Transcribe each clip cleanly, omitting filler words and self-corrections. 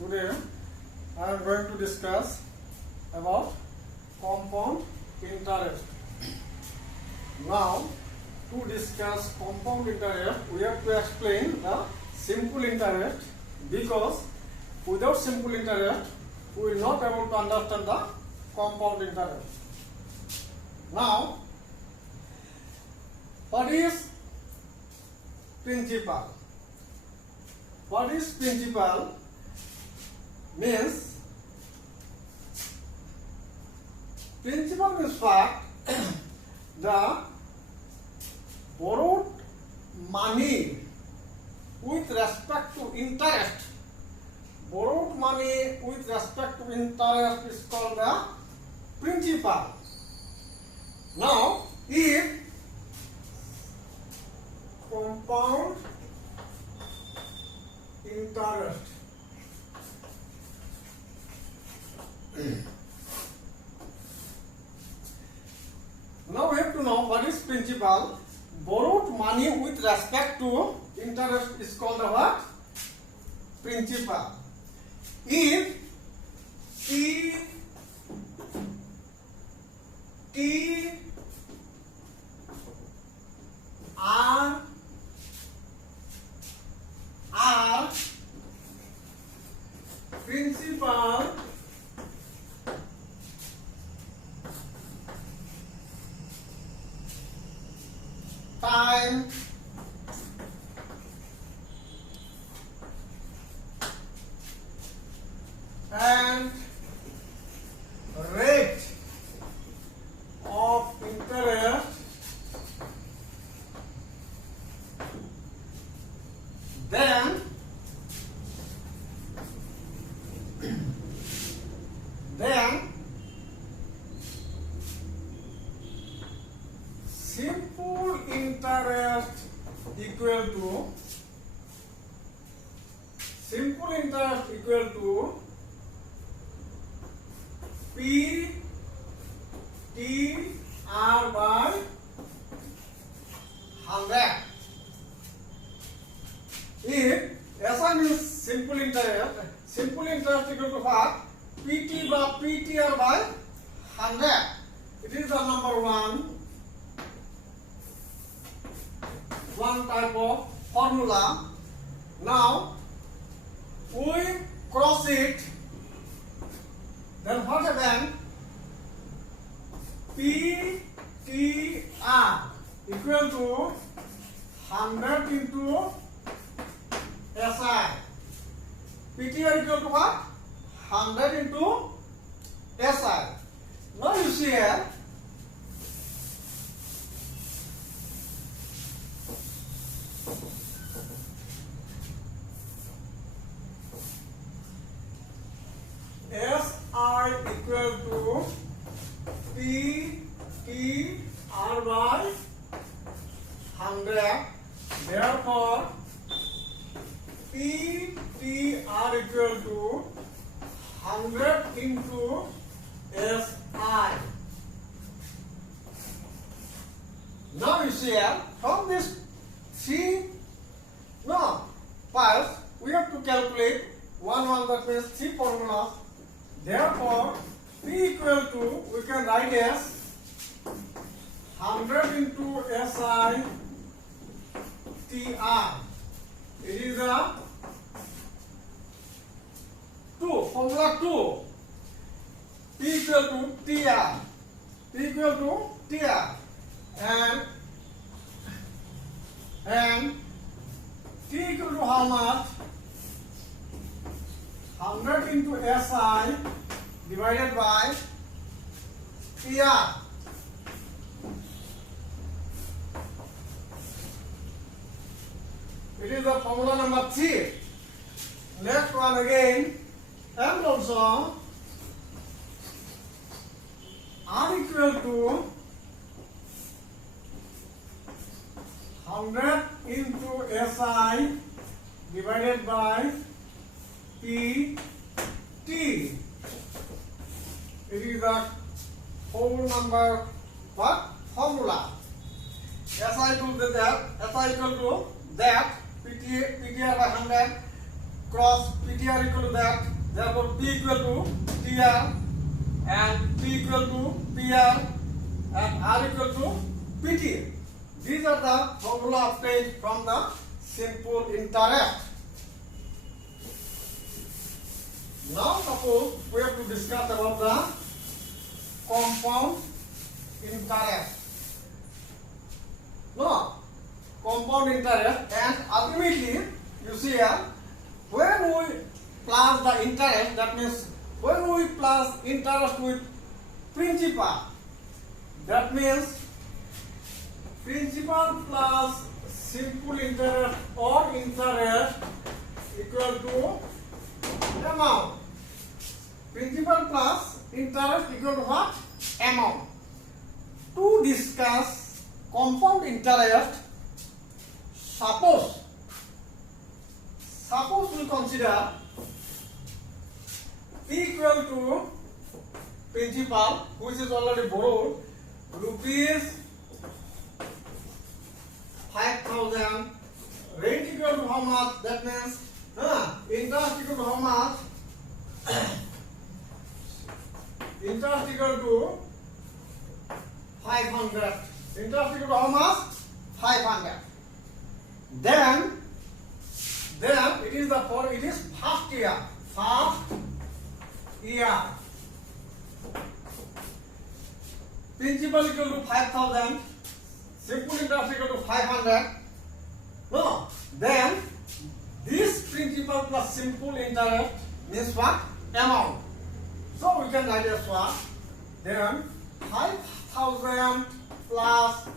Today I am going to discuss about compound interest. Now, to discuss compound interest, we have to explain the simple interest, because without simple interest, we will not able to understand the compound interest. Now, what is principal? What is principal? Means principal means fact the borrowed money with respect to interest. Borrowed money with respect to interest is called the principal. Now, if compound interest now we have to know what is principal. Borrowed money with respect to interest is called the what? Principal. If T R principal time and rate of interest then simple interest equal to P T R by 100. If SI means simple interest equal to what? PT by PTR by 100. It is the number one type of formula. Now we cross it, then what happens? PTR equal to 100 into SI. PTR equal to what? 100 into SI. Now you see here, SI equal to PTR by 100. Therefore, PTR equal to 100 into SI. Now you see here, from this first we have to calculate one that means 3 formulas. Therefore, P equal to, we can write as 100 into SI TR. It is a 2, formula 2. P equal to TR. P equal to TR. And T equal to how much? 100 into SI divided by TR. It is the formula number 3. Next one again, and also R equal to 100 into SI divided by PT. It is the whole number what? Formula. SI equal to that, PTR by 100 cross PTR equal to that. Therefore, P equal to TR and P equal to PR and R equal to PT. These are the formula obtained from the simple interest. Now suppose we have to discuss about the compound interest. No, compound interest, and ultimately you see here when we plus the interest, that means when we plus interest with principal, that means principal plus simple interest or interest equal to amount. Principal plus interest equal to what? Amount. To discuss compound interest, suppose we consider P equal to principal, which is already borrowed, rupees 5,000. Rent equal to how much? That means interest equal to how much? Interest equal to 500. Interest equal to how much? 500. Then it is first year. Principal equal to 5,000. Simple interest equal to 500. No. Then this principal plus simple interest means what? Amount. So we can write as what? Then 5,000 plus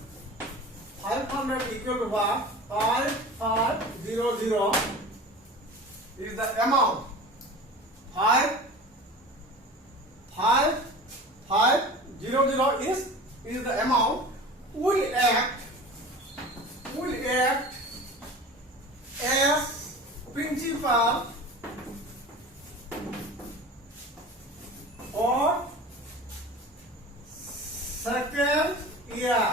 500 equal to what? 5500 is the amount. 5500 is the amount. Will act as principal for second year.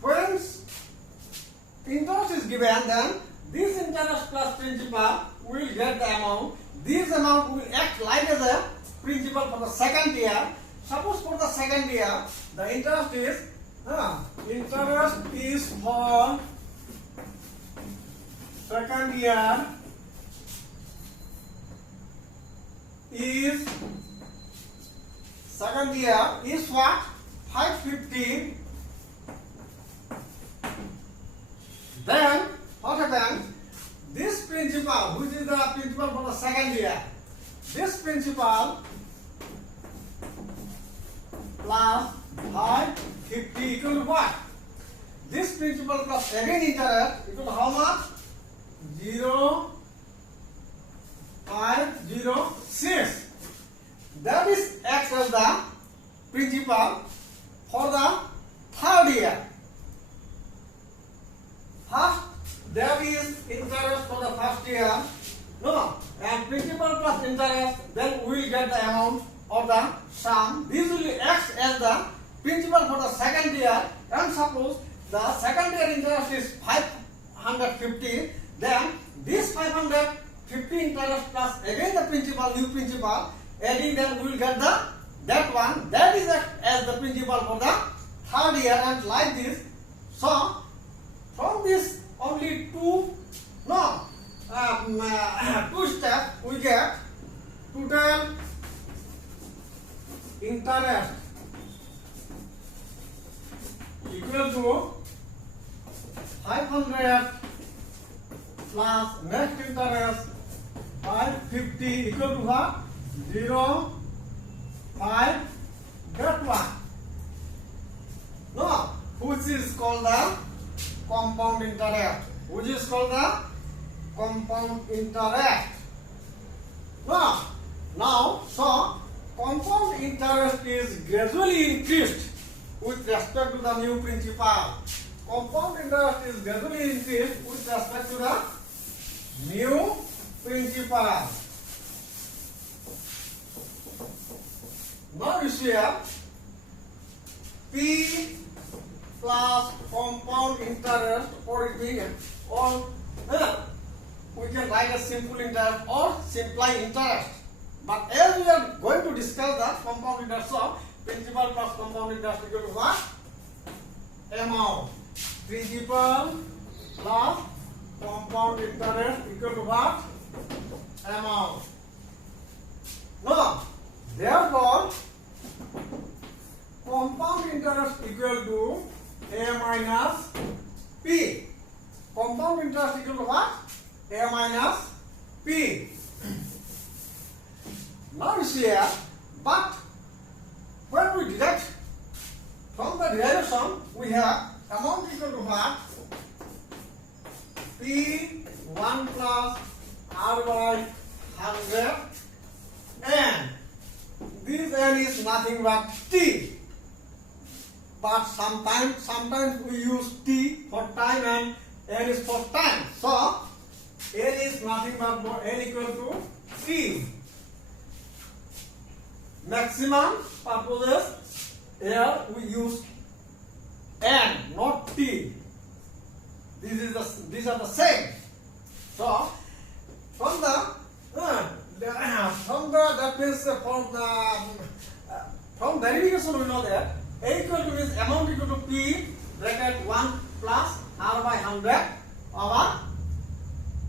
When interest is given, then this interest plus principal will get the amount. This amount will act like as a principal for the second year. Suppose for the second year, the interest is for second year is what? 550. Then what happens? This principal, which is the principal for the second year, this principal plus 550 equal to what? This principal plus again interest equal to how much? 0.506. That is acts as the principal for the third year. First, there is interest for the first year, and principal plus interest, then we will get the amount or the sum. This will act as the principal for the second year, and suppose the second year interest is 550, then this 550 interest plus again the principal, new principal, adding, then we will get that one, that is as the principal for the third year, and like this. So from this only two steps we get total interest equal to 500 plus next interest 550 equal to what? 0.5, that one. Which is called the compound interest. Which is called the compound interest. Now, so compound interest is gradually increased with respect to the new principal. Compound interest is gradually increased with respect to the new principal. Now you see here, P plus compound interest, or it means, or we can write a simple interest or simple interest. But as we are going to discuss the compound interest, so principal plus compound interest equal to what? Amount. Principal plus compound interest equal to what? Amount. Now, therefore, compound interest equal to A minus P. Compound interest equal to what? A minus P. Now you see here, but when we deduct from the derivation, we have amount equal to what? P1 plus R by 100, and this N is nothing but T. But sometimes we use T for time and N is for time. So N is nothing but N equal to T. Maximum purposes, here we use N, not T. These are the same. So from the that means from derivation we know that A equal to means amount equal to P bracket 1 plus R by 100 over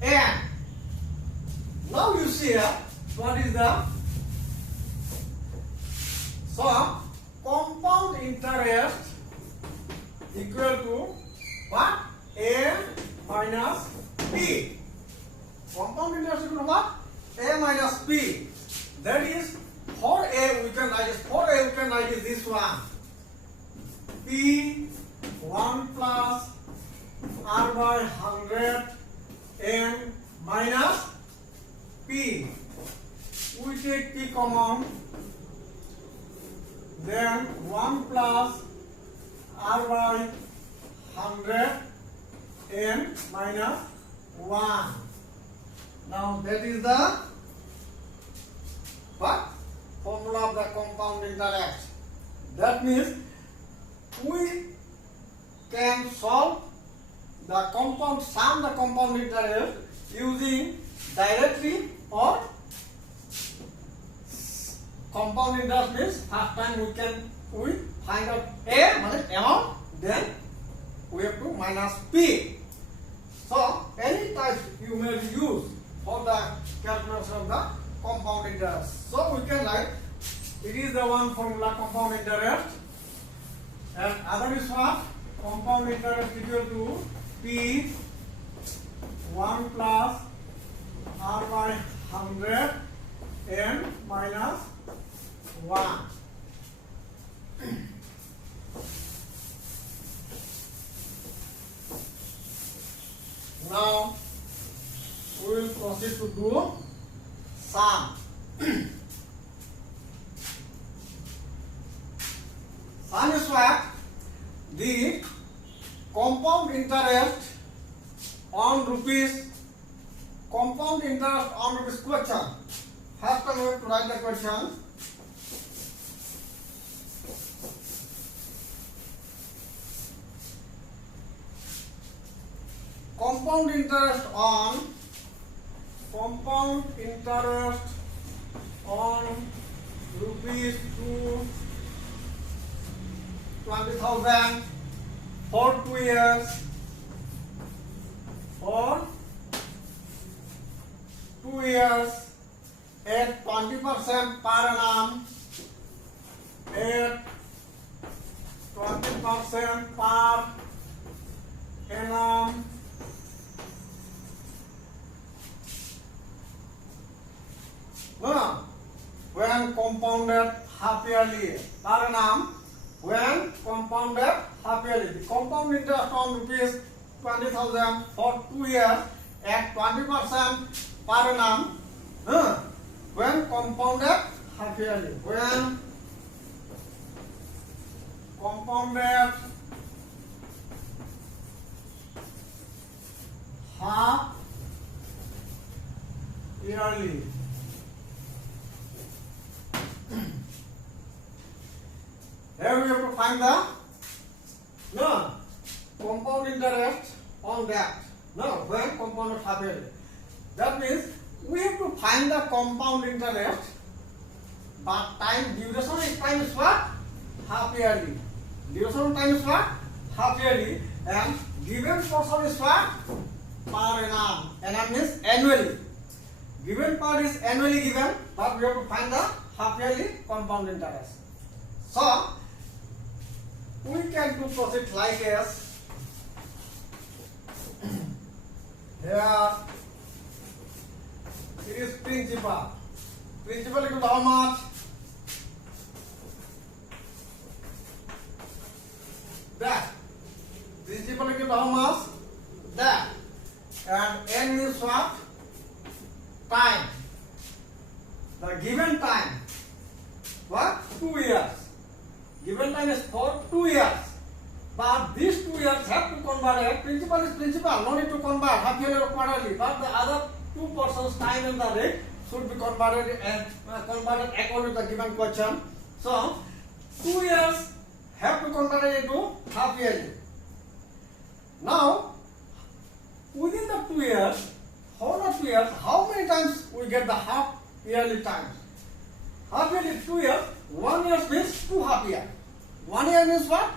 N. Now you see here what is the compound interest equal to what? A minus P. Compound interest equal to what? A minus P. That is for A we can write it this one. P 1 plus R by 100 N minus P. We take P common, then 1 plus R by 100 N minus 1. Now that is the what? Formula of the compound interest. That means we can solve the compound interest using directly or compound interest means first time we find out A amount, then we have to minus P. So any type you may use for the calculation of the compound interest. So we can write it is the one formula compound interest, and other is what? Compound interest equal to P 1 plus R by 100 N minus 1. Now we will proceed to do sum. Sum is what? The compound interest on rupees question. First time we have to write the question. Compound interest on rupees 20,000 for 2 years. For 2 years at 20% per annum. At 20% per annum. When compounded half yearly per annum, when compounded half yearly, the compound interest on rupees 20,000 for 2 years at 20% per annum. When compounded half yearly, when compounded half yearly. Here we have to find the compound interest on that. No, when compounded half yearly. That means we have to find the compound interest, but duration is time is what? Half yearly. Duration time is what? Half yearly, and given portion is what? Per annum. Annum means annually. Given part is annually given, but we have to find the half yearly compound interest. So we can do proceed like as here it is principal. Principal equal to how much? That. Principal equal to how much? That. And n means what? Time. The given time. What? 2 years. Given time is for 2 years. But these 2 years have to convert it. Principal is principal, no need to convert half yearly or quarterly. But the other two persons, time and the rate, should be converted according to the given question. So 2 years have to convert it into half yearly. Now within the 2 years, how many times we get the half yearly times? Half yearly 2 years, 1 year means 2 half year. 1 year means what?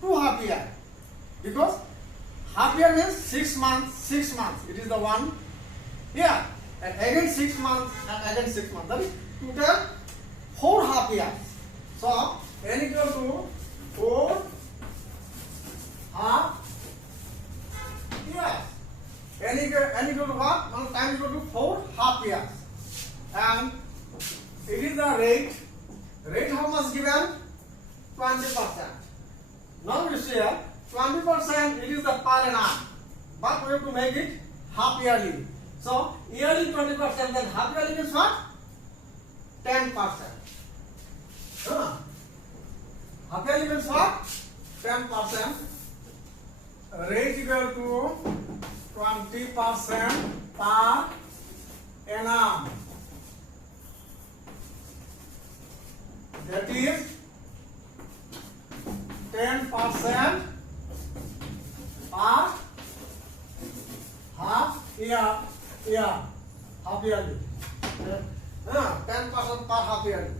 2 half year. Because half year means 6 months, 6 months. It is the 1 year. And again 6 months and again 6 months. That is total 4 half years. So n equal to 4 half years. N equal to what? Well, time equal to 4 half years. And it is the rate. Rate how much given? 20%. Now you see here, 20% it is the per annum. But we have to make it half yearly. So yearly 20%, then half yearly means what? 10%. Half yearly means what? 10%. Rate equal to 20% per annum. That is 10% per half year. Half yearly. 10% per half yearly.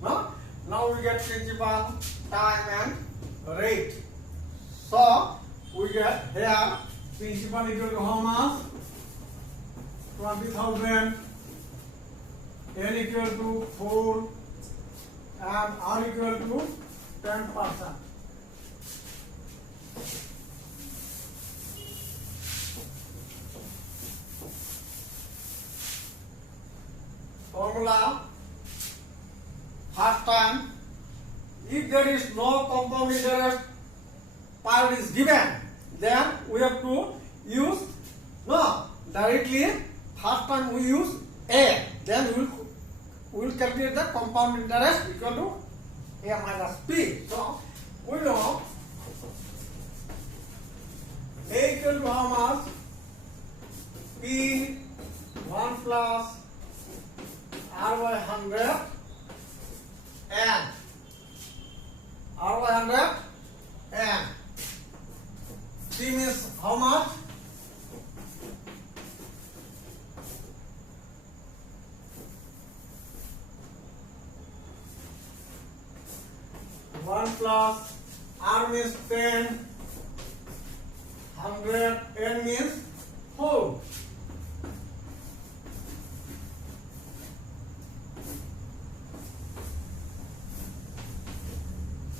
Now we get principal, time and rate. So we get here principal equal to how much? 20,000. N equal to 4 and R equal to 10%. Formula. First time, if there is no compound interest part is given, then we have to use directly. First time we use A, then we will calculate the compound interest equal to A minus P. So we know A equal to how much? P 1 plus R by 100 and R by 100 and P means how much? One plus R means 10, 100, N means 4.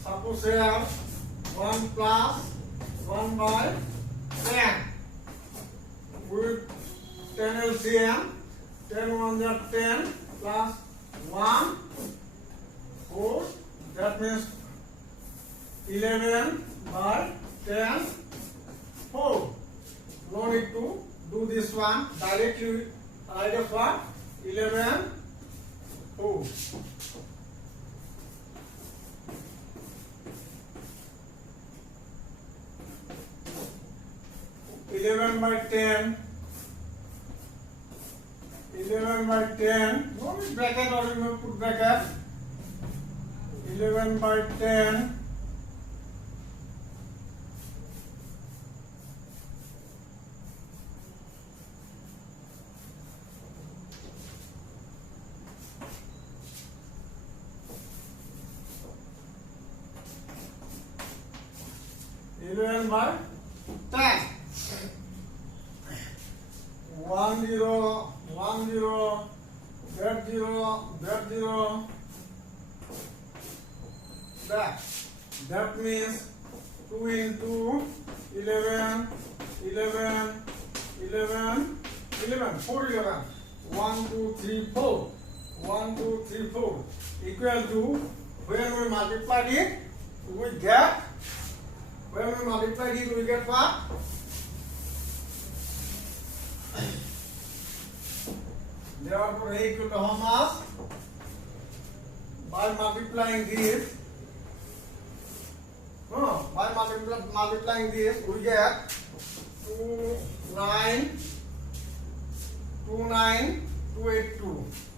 Suppose here 1 plus 1 by 10 with 10 LCM, 10 1 are 10 plus 1 4, that means 11 by 10 4. No need to do this one directly. I just what? 11 4. 11 by 10. 11 by 10. No need bracket or you may put bracket. 11 by 10. 11 by 10. 1 0 1 0 that 0 that 0 that means 2 into 11 11 11 11 4 11 1 2 3 4 1 2 3 4 equal to when we multiply it we get what? Therefore A equal to how much? By multiplying this we get 282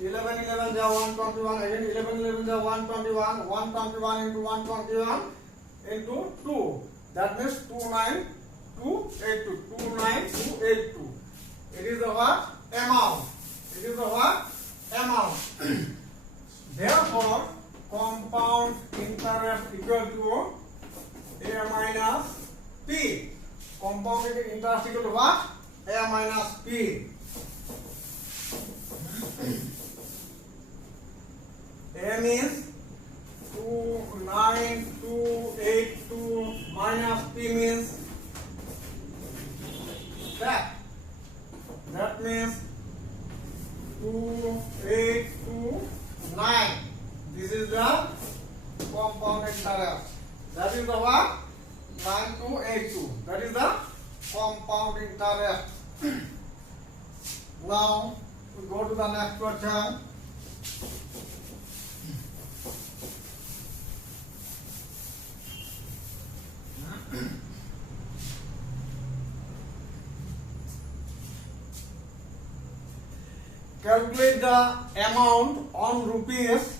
11 11 ja 121 again 11 11 ja 121 121 into 121 into 2 that means 29282 29282 it is the what amount therefore compound interest equal to A minus P. Compound interest equal to what? A minus P. A means 29282 minus P means that means 2829. This is the compound interest. That is the what? 9282. That is the compound interest. Now we go to the next question. Calculate the amount on rupees.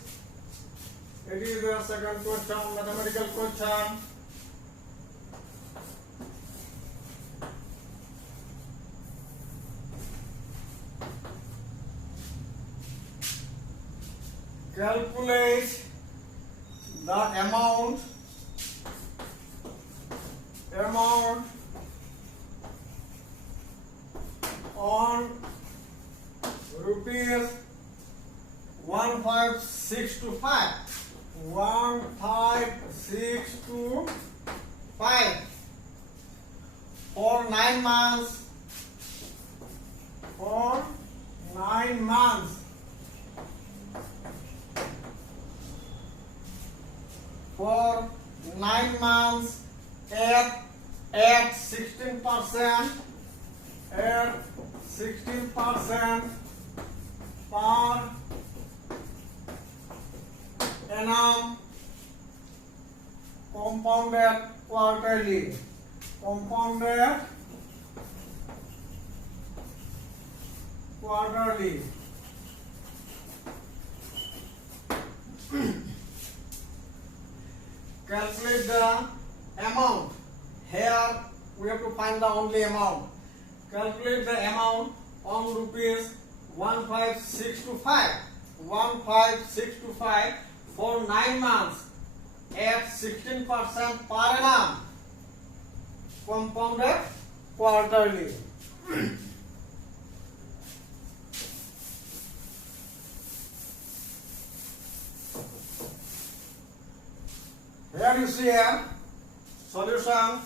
It is the second question, mathematical question. Calculate the amount on rupees 15625 15625 for 9 months for 9 months at 16% per annum compounded quarterly calculate the amount. Here we have to find the only amount. Calculate the amount on rupees 15625 for 9 months at 16% per annum compounded quarterly. Here you see here solution.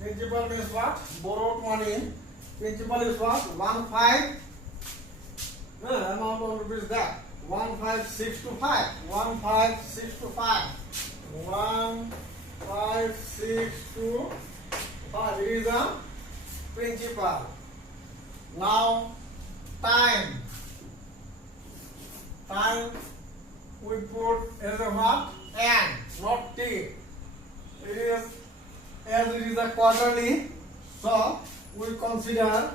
Principal means what? Borrowed money. Principal is what? 15. Amount on rupees that 15625. 15625 is the principal. Now time we put as a what? N, not T. It is as it is a quarterly, so we consider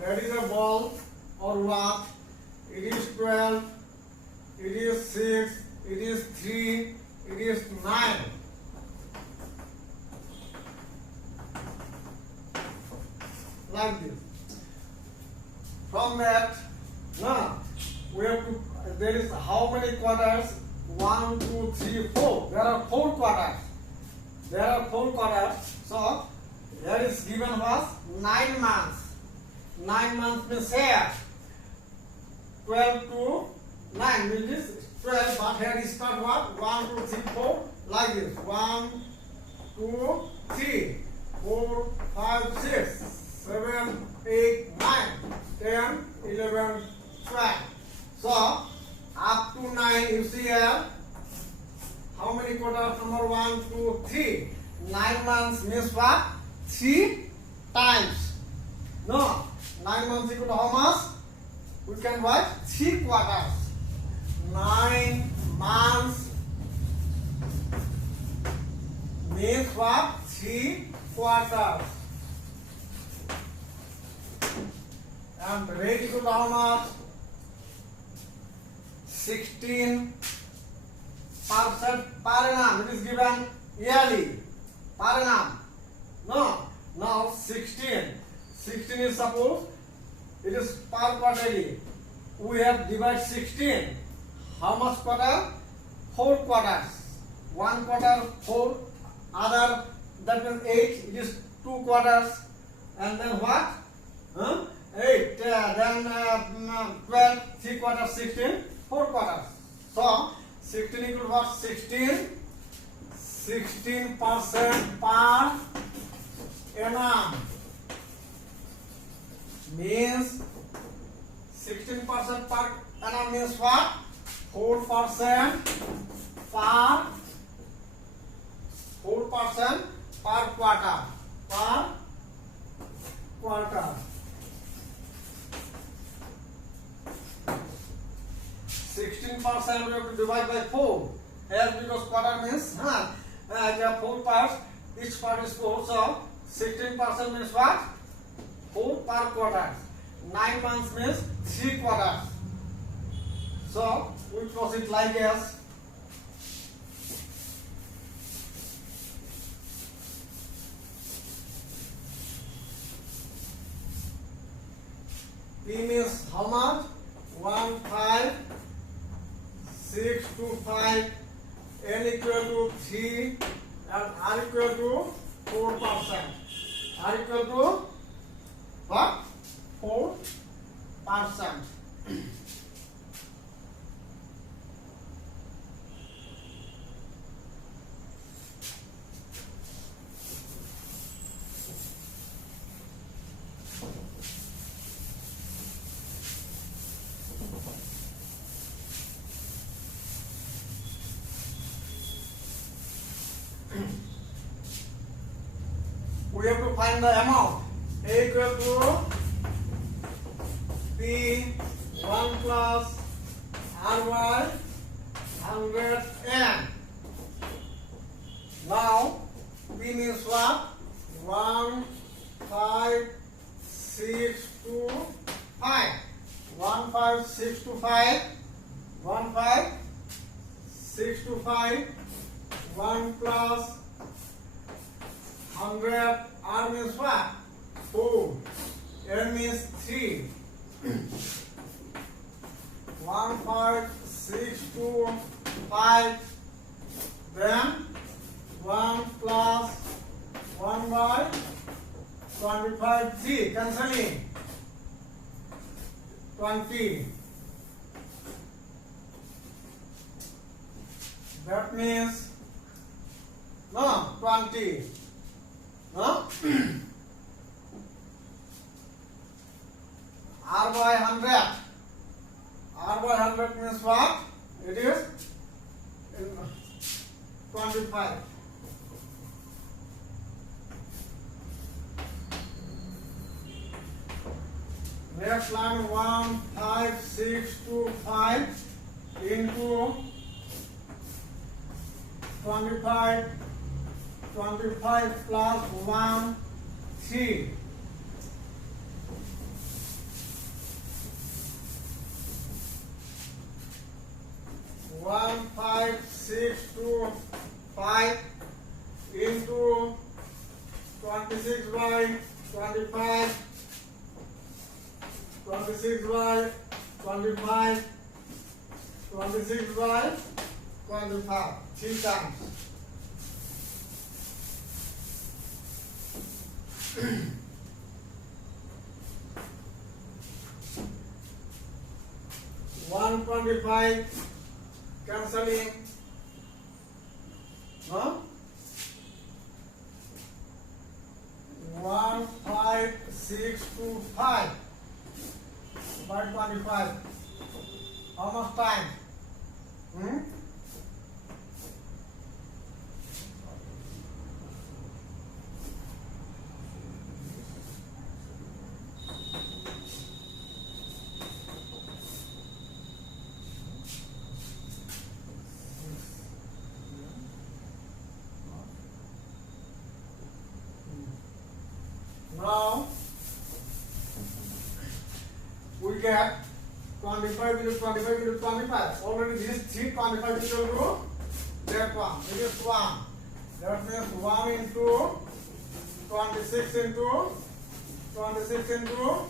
there is a ball or what? It is 12, it is 6, it is 3, it is 9. Like this. From that, now we have to, there is how many quarters? 1, 2, 3, 4. There are 4 quarters. So here is given was 9 months. 9 months means here 12 to 9 means 12, but here is start what? 1, 2, 3, 4 like this. 1, 2, 3, 4, 5, 6, 7, 8, 9, 10, 11, 12. So up to 9 you see here how many quarters? Number 1, 2, 3. 9 months means what? 3 times. No, 9 months equal to how much? We can write 3 quarters. 9 months means what? 3 quarters. And rate equal to how much? 16% per annum. It is given yearly per annum. No, now 16 is suppose it is per quarterly. We have divided 16. How much quarter? 4 quarters. 1 quarter 4, other that means 8. It is 2 quarters. And then what? 8. Then 12. 3 quarters 16. 4 quarters. So 16 equal to what? 16% per annum means 16% per annum means what? 4% per quarter. 16% we have to divide by 4. Here because quarter means there are 4 parts. Each part is 4. So 16% means what? 4 per quarter. 9 months means 3 quarters. So we proceed like this. P means how much? 1, 5, 6 to 5, N equal to 3 and R equal to 4%. R equal to what? 4%. We have to find the amount. A equal to P1 plus RY 100N. Now P means what? 1, 5, 6 to 5. 1, 5, 6 to 5. 1, 5, 6 to 5. 1 plus 100. R means what? 4. N means 3. 1, 5, 6 to 5. Then 1 plus 1 by 25. 3. Cancelling. 20. That means no 20. No? R by 100. R by 100 means what? It is 25. Next line 1, 5, 6 to 5. 25 plus 1 3. 1562 into 26 by 25, 26 by 25, 26 by 25, 3 times. One 25 cancelling, huh? 1565 by 25. How much time? Now we get 25 into 25 into 25. Already this 3 25 equal to that one. It is 1. That means 1 into 26 into 26 into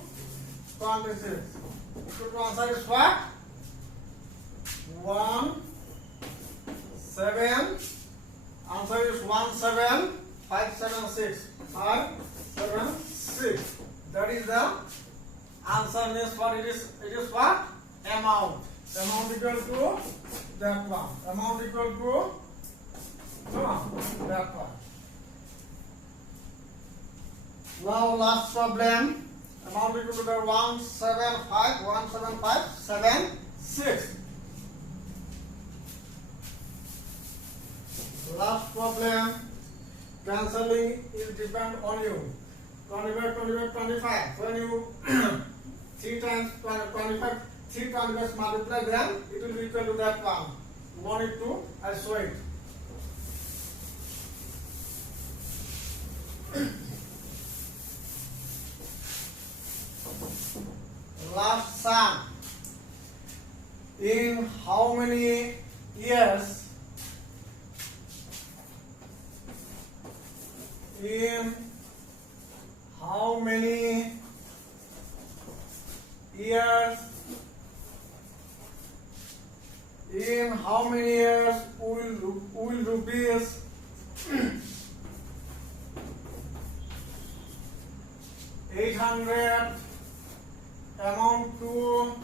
26. So to answer is what? 1 7. Answer is 17576. 576. That is the answer. Means what it is? It is what? Amount. Amount equal to that one. Amount equal to that one. Now last problem. Amount equal to the 17576. Last problem. Cancelling is depend on you. 25, 25, 25. When you 3 times 25, 3 times multiply, then it will be equal to that one. No need to I show it. Last sum. In how many years? In how many years? In how many years will rupees 800 amount to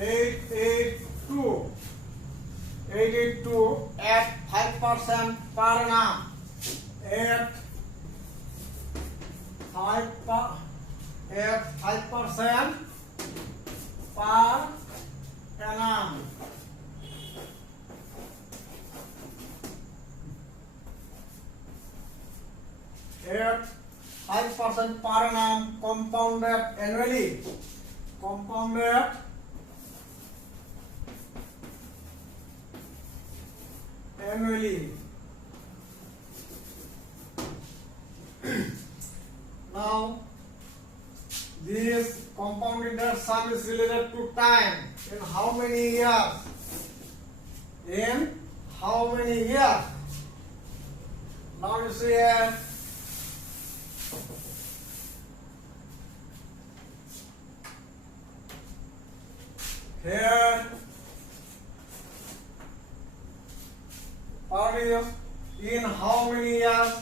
882 at 5% per annum. At 5% per annum. At 5% per annum, compounded annually. Compounded annually. Now this compound interest sum is related to time. In how many years? In how many years? Now you see here. Here is in how many years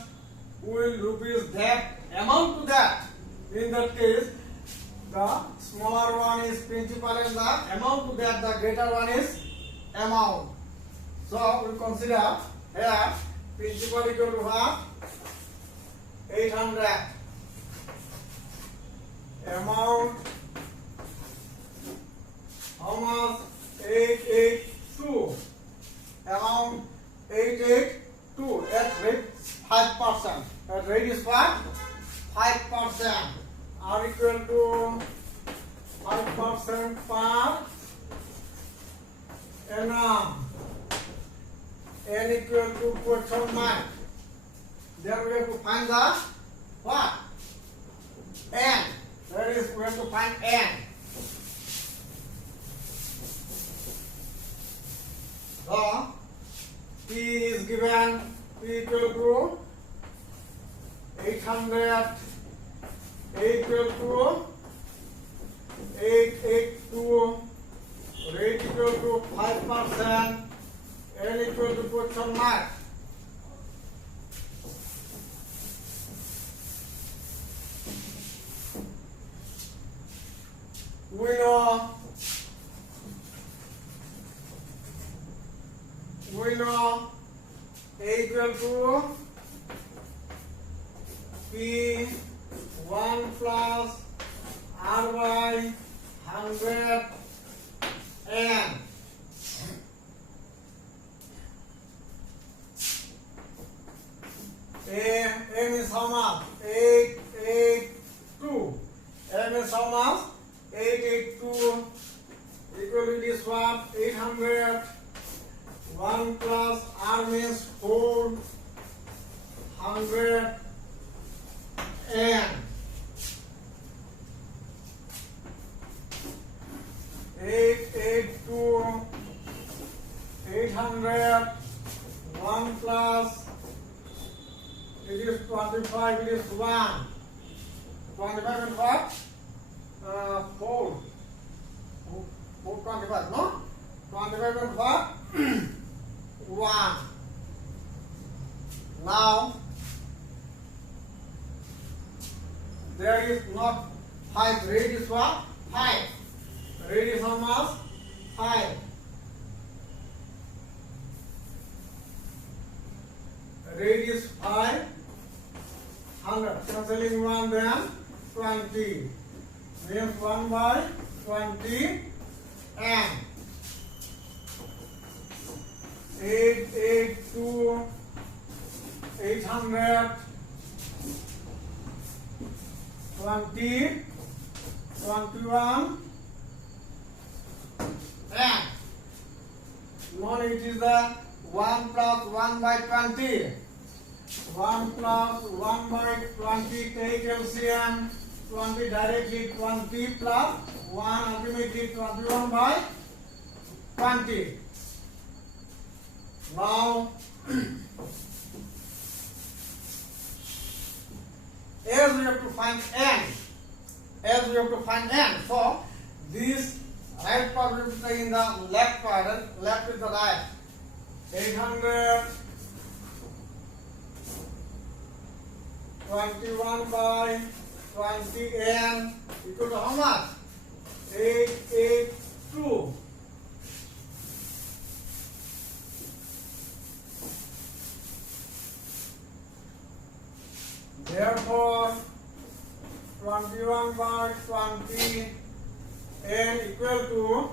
will rupees that amount to that. In that case, the smaller one is principal and the amount to that, the greater one is amount. So we consider here principal equal to what? 800. Amount how much? 882. Amount 882 at rate 5%. At rate is what? 5%. Are equal to 5% per n equal to question mark. Then we have to find the what? N. That is, we have to find n. So P is given, P equal to 800, equal to 882, rate equal to 5%, n equal to question mark. We know A equal to P1 plus R by 100 n. M is how much? 882. M is how much? 882 equal to this one, 800. 1 plus R means 400 n. 882, 800, 1 plus, it is 25, it is 1. 25 and what? 4. 425, no? 25 and what? 1. Now, there is not 5. Rate is what? 5. Rate is how much? 5. Rate is 5. 100. Cancelling 1 then 20. Means 1 by 20 n. 882, 800, 20, 21 n. Now it is the 1 plus 1 by 20. 1 plus 1 by 20, take LCM. 20 directly, 20 plus 1 ultimately 21 by 20. Now, as we have to find n, so this right part we have to take in the left quadrant, left is the right. 800, 21 by 20 n equal to how much? 882. Therefore, 21 by 20 n equal to,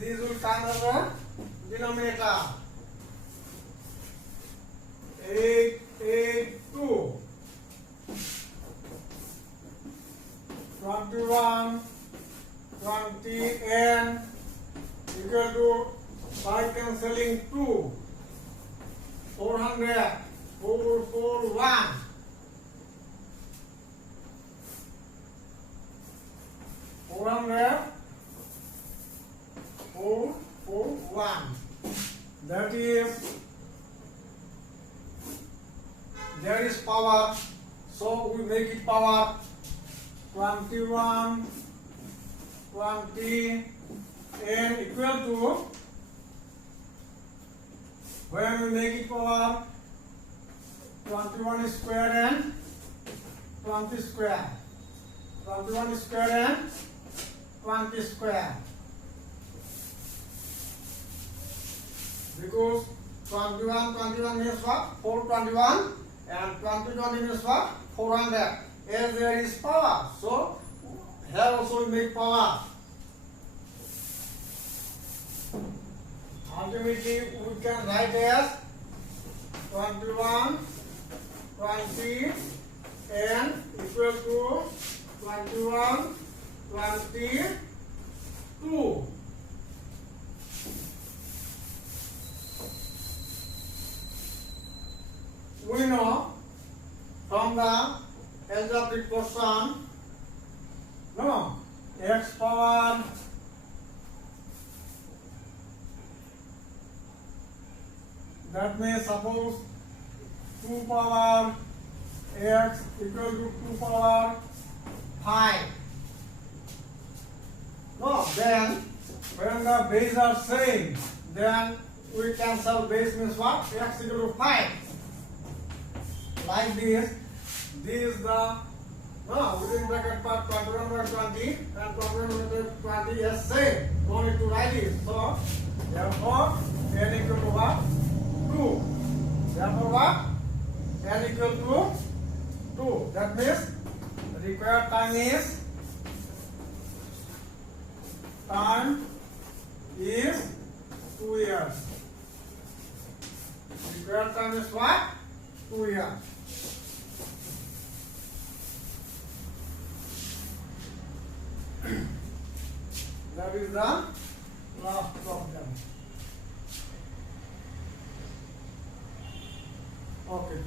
these will come as a denominator. 882. 21, 20 n equal to, by cancelling 2, 400, 441. 400, 441. That is, there is power, so we make it power 21, 20 n equal to, when we make it power 21 square and 20 square. 21 square and 20 square. Because 21 means what? 421 and 20 means what? 400. As there is power, so here also we make power. Ultimately, we can write as 21, 20 n equal to 21, 22. we know from the algebraic question, no, x power that means suppose 2 power x equal to 2 power 5. No, then when the base are same, then we cancel base means what? X equal to 5. Like this. This is the within bracket part 21 by 20 and 21 by 20 is same. No need to write it. So therefore n equal to what? 2. Therefore what? N equal to 2. That means the required time is 2 years. Required time is what? 2 years. That is the last problem. Okay.